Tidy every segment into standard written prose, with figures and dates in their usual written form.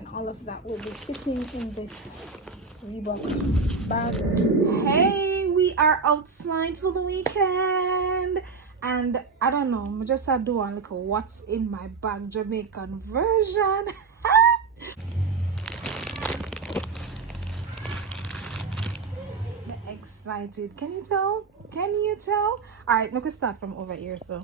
and all of that will be fitting in this Reebok bag. Hey, we are outside for the weekend, and I don't know, I just do one look at what's in my bag Jamaican version. I'm excited. Can you tell? Can you tell? All right, we can start from over here. So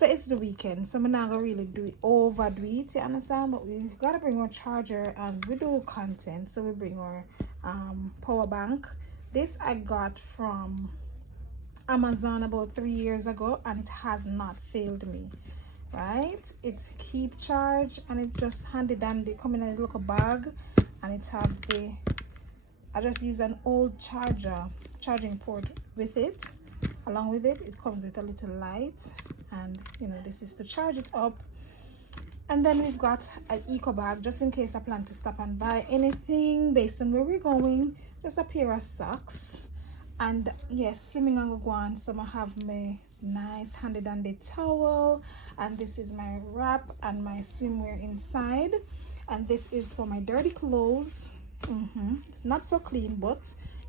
it's the weekend, so I'm not gonna really overdo it, you understand? But we gotta bring our charger, and we do content, so we bring our power bank. This I got from Amazon about 3 years ago, and it has not failed me, right? It keep charge, and it just handy dandy, come in a little bag, and it have the, I just use an old charging port with it. Along with it, it comes with a little light, and you know, this is to charge it up. And then we've got an eco bag just in case I plan to stop and buy anything based on where we're going. Just a pair of socks, and yes, swimming on go on, so I have my nice handy dandy towel, and this is my wrap and my swimwear inside, and this is for my dirty clothes. It's not so clean, but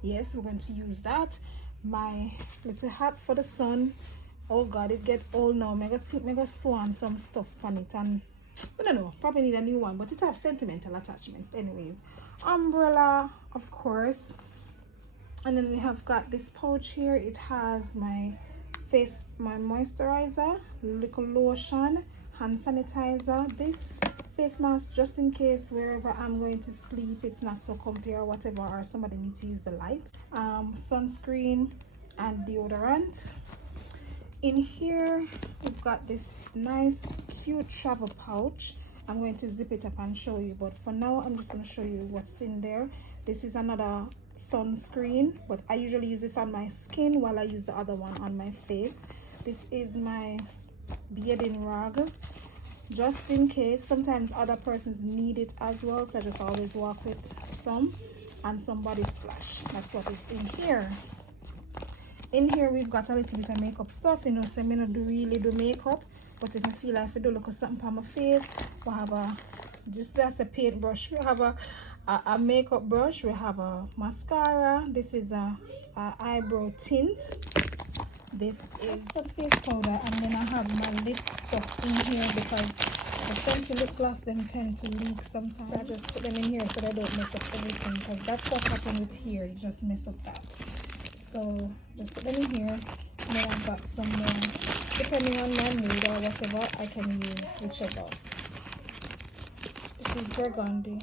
yes, we're going to use that. My little hat for the sun. Oh god, it get old now. I think swan some stuff on it, and I don't know, probably need a new one, but it have sentimental attachments anyways. Umbrella, of course. And then we have got this pouch here. It has my moisturizer, little lotion, hand sanitizer, this face mask just in case wherever I'm going to sleep it's not so comfy or whatever, or somebody needs to use the light. Sunscreen and deodorant. In here we've got this nice cute travel pouch. I'm going to zip it up and show you, but for now I'm just going to show you what's in there. This is another sunscreen, but I usually use this on my skin while I use the other one on my face. This is my bearding rag, just in case. Sometimes other persons need it as well, so I just always walk with some, and some body splash. That's what is in here. In here we've got a little bit of makeup stuff, you know, so I may not really do makeup, but if I feel like I do look at something on my face, we have a just a paintbrush, we have a makeup brush, we have a mascara, this is a eyebrow tint, this is the face powder, and then I have my lip stuff in here because the fancy lip gloss them tend to leak sometimes. So I just put them in here so they don't mess up everything, because that's what happened with here, you just mess up that. So just put them in here, and then I've got some more, depending on my mood or whatever, I can use whichever. This is burgundy,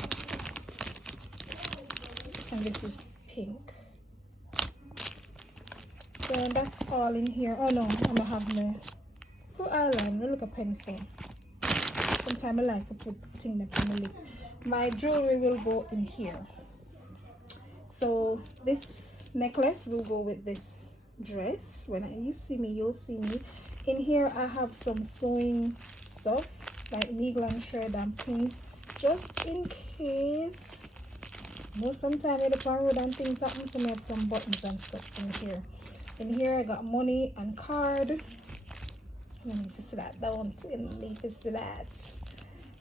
and this is pink. So that's all in here. Oh no, I'm gonna have my eyeliner, look a pencil. Sometimes I like to put things on my lip. My jewelry will go in here. So this necklace will go with this dress. When you see me, you'll see me. In here I have some sewing stuff like needle and thread and pins, just in case. You know, sometimes with the road and things happen, so I have some buttons and stuff in here. In here I got money and card. Let me see that down. Let me see that.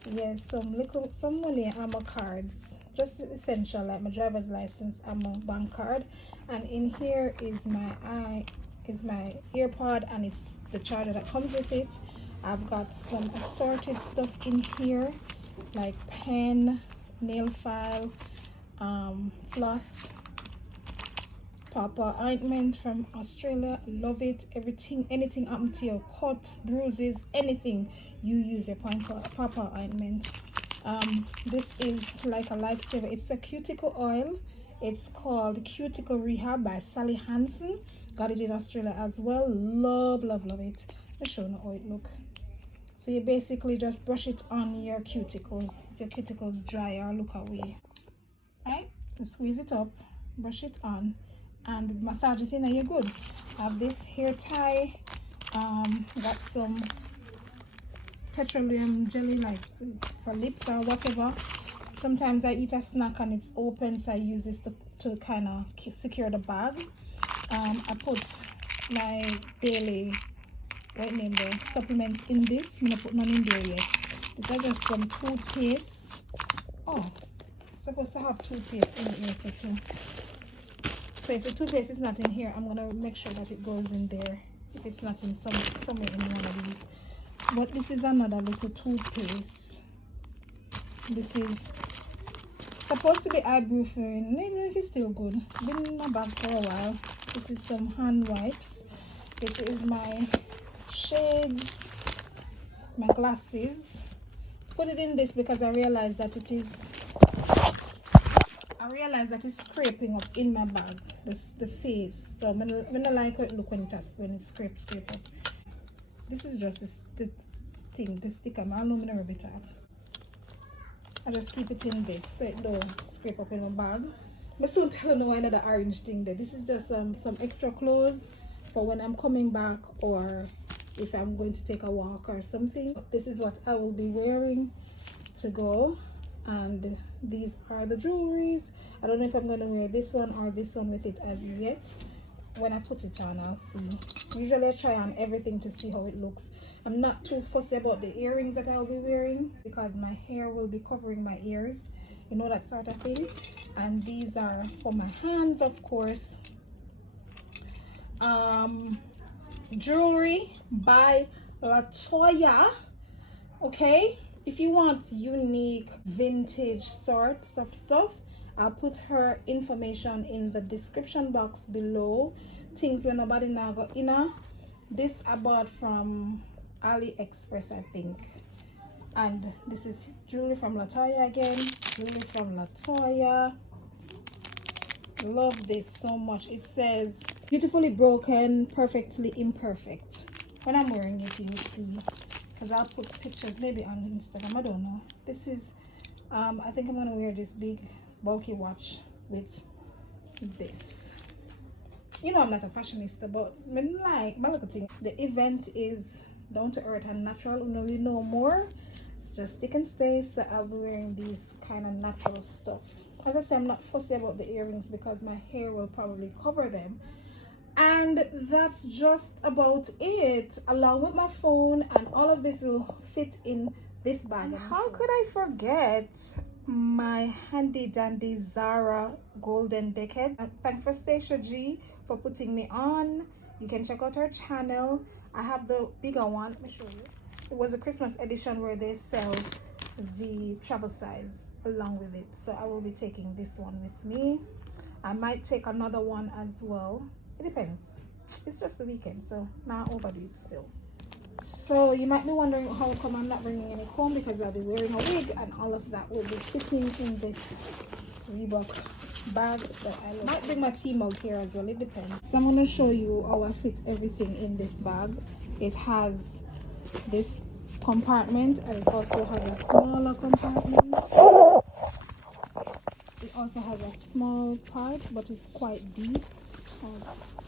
Yes, some money and my cards, just essential like my driver's license and my bank card. And in here is my earpod, and it's the charger that comes with it. I've got some assorted stuff in here like pen, nail file, floss, Patwah ointment from Australia. Love it. Everything, anything happen to your cut, bruises, anything, you use your Patwah ointment. This is like a lifesaver. It's a cuticle oil. It's called Cuticle Rehab by Sally Hansen. Got it in Australia as well. Love it. I'll show you how it look. So you basically just brush it on your cuticles if your cuticles dry or look away, right? And squeeze it up, brush it on, and massage it in, and you're good. I have this hair tie. Got some petroleum jelly like for lips or whatever. Sometimes I eat a snack and it's open, so I use this to kind of secure the bag. I put my daily supplements in this. I'm not put none in there yet. These are just some toothpaste. Oh, Supposed to have toothpaste in here, so too. So if the toothpaste is not in here, I'm gonna make sure that it goes in there. If it's not in somewhere in one of these. But this is another little toothpaste. This is supposed to be ibuprofen. Maybe it's still good. Been in my bag for a while. This is some hand wipes. This is my shades, my glasses. Put it in this because I realized that it is. I realized that it's scraping up in my bag. The face. So I'm gonna like how it look when it scrape up. This is just the thing, the sticker. I don't know rub it off. I just keep it in this so it don't scrape up in my bag. But soon tell you another orange thing there. This is just some extra clothes for when I'm coming back or if I'm going to take a walk or something. This is what I will be wearing to go. And these are the jewelries. I don't know if I'm going to wear this one or this one with it as yet. When I put it on, I'll see. Usually I try on everything to see how it looks. I'm not too fussy about the earrings that I'll be wearing because my hair will be covering my ears, you know, that sort of thing. And these are for my hands, of course. Jewelry by Latoya. Okay, if you want unique vintage sorts of stuff, I'll put her information in the description box below. Things where nobody now got in. This I bought from AliExpress, I think. And this is jewelry from Latoya again. Jewelry from Latoya. Love this so much. It says beautifully broken, perfectly imperfect. When I'm wearing it, you'll see. Because I'll put pictures maybe on Instagram. I don't know. This is I think I'm gonna wear this big bulky watch with this. You know I'm not a fashionista, but I like thing. The event is down to earth and natural. We know more. It's just stick and stay. So I'll be wearing these kind of natural stuff. As I say, I'm not fussy about the earrings because my hair will probably cover them. And that's just about it. Along with my phone, and all of this will fit in this bag. And how could I forget my handy dandy Zara golden decade? Thanks for Stacia G for putting me on. You can check out her channel. I have the bigger one. Let me show you. It was a Christmas edition where they sell the travel size along with it, so I will be taking this one with me. I might take another one as well. It depends. It's just the weekend, so not overdo it still. So you might be wondering how come I'm not bringing any comb, because I'll be wearing a wig and all of that will be fitting in this Reebok bag that I love. Might bring my tea mug here as well, it depends. So I'm going to show you how I fit everything in this bag. It has this compartment and it also has a smaller compartment. It also has a small part, but it's quite deep.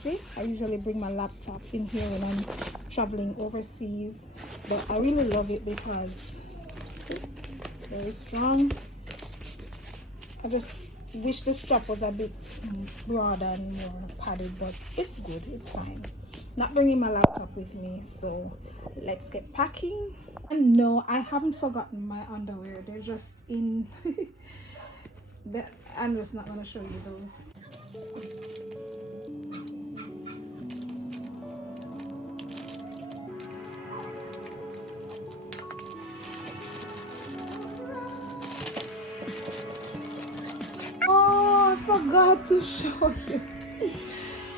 See, I usually bring my laptop in here when I'm traveling overseas, but I really love it because see, very strong. I just wish the strap was a bit broader and more padded, but it's good, it's fine. Not bringing my laptop with me, so let's get packing. And no, I haven't forgotten my underwear. They're just in I'm just not going to show you those. Oh, I forgot to show you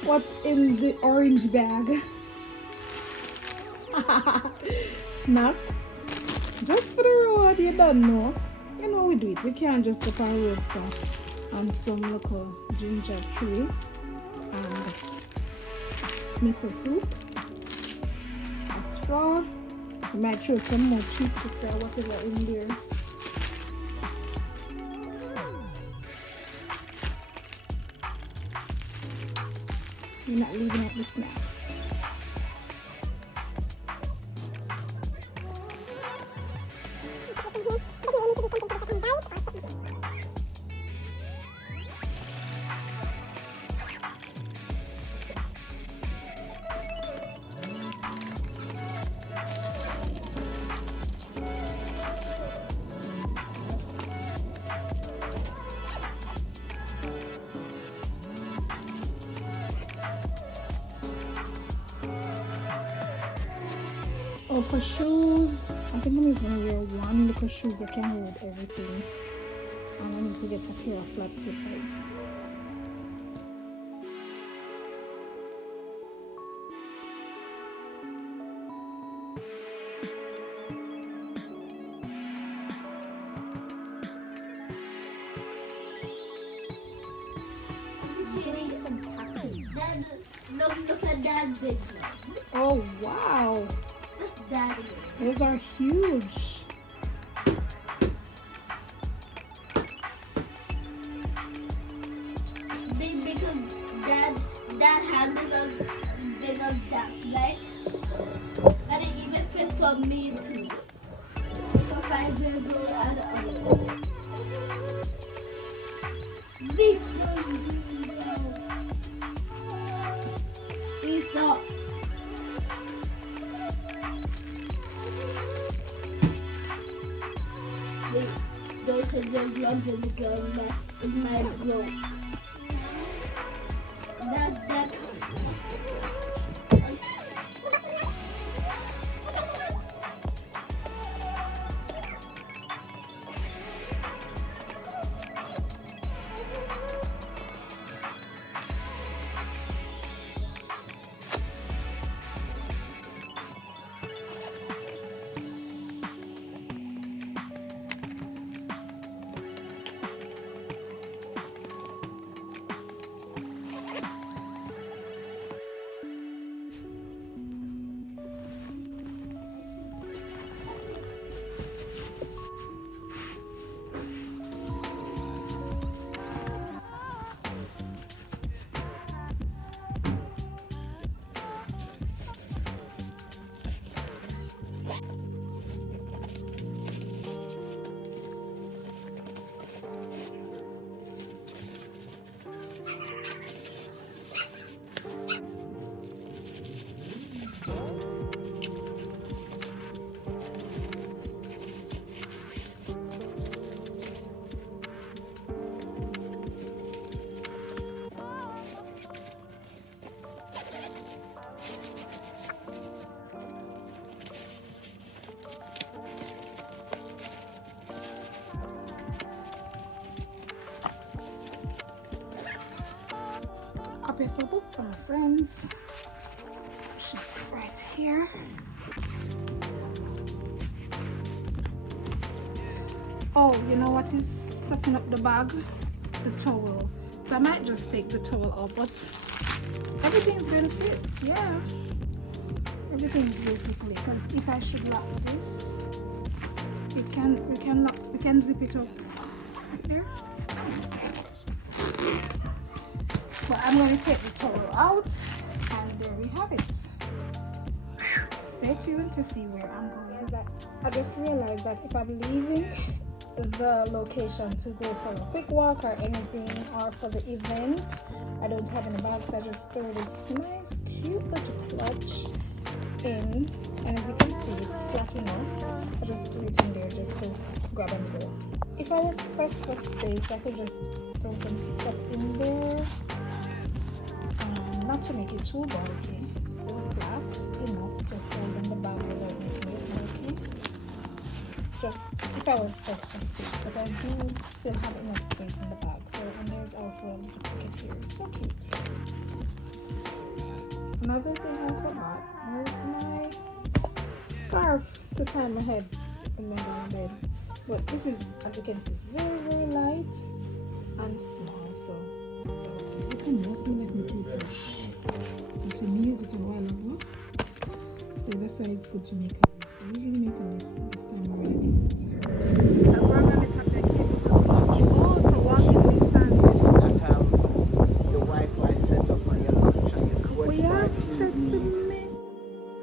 what's in the orange bag. Snacks. Just for the road, you don't know. You know we do it. We can't just take our road, so some local ginger tree and miso soup, a straw. You might throw some more cheese sticks or whatever in there. You're not leaving out the snacks. Oh, for shoes, I think I'm just gonna wear one little shoes that can hold everything. And I need to get a pair of flat slippers. Dad, look at Dad's big one. Oh wow, That's Daddy. those are huge. Big because Dad hand is as big as that, right? And it even fits for me too. For 5 years old and older. Big Please stop. Those are just lumps in the girl in my throat. That. Copy of a book from my friends. Right here. Oh, you know what is stuffing up the bag? The towel. So I might just take the towel out, but everything's gonna fit. Yeah, everything's basically, because if I should lock this, we can zip it up right there. So I'm going to take the towel out, and there we have it. Stay tuned to see where I'm going. I just realized that if I'm leaving the location to go for a quick walk or anything, or for the event, I don't have any bags. I just throw this nice cute little clutch in, and as you can see, it's flat enough. I just threw it in there just to grab and go. If I was pressed for space, I could just throw some stuff in there, not to make it too bulky, still flat enough to hold in the bag without making it bulky. Just if I was pressed for space, but I do still have enough space in the bag. So, and there's also a little pocket here. It's so cute. Another thing I forgot was my scarf to tie my head in my bed. But this is, as you can see, it's very, very light and small. So you can just like my toothbrush. And to me, use it a while ago. So that's why it's good to make a list. I usually make a list.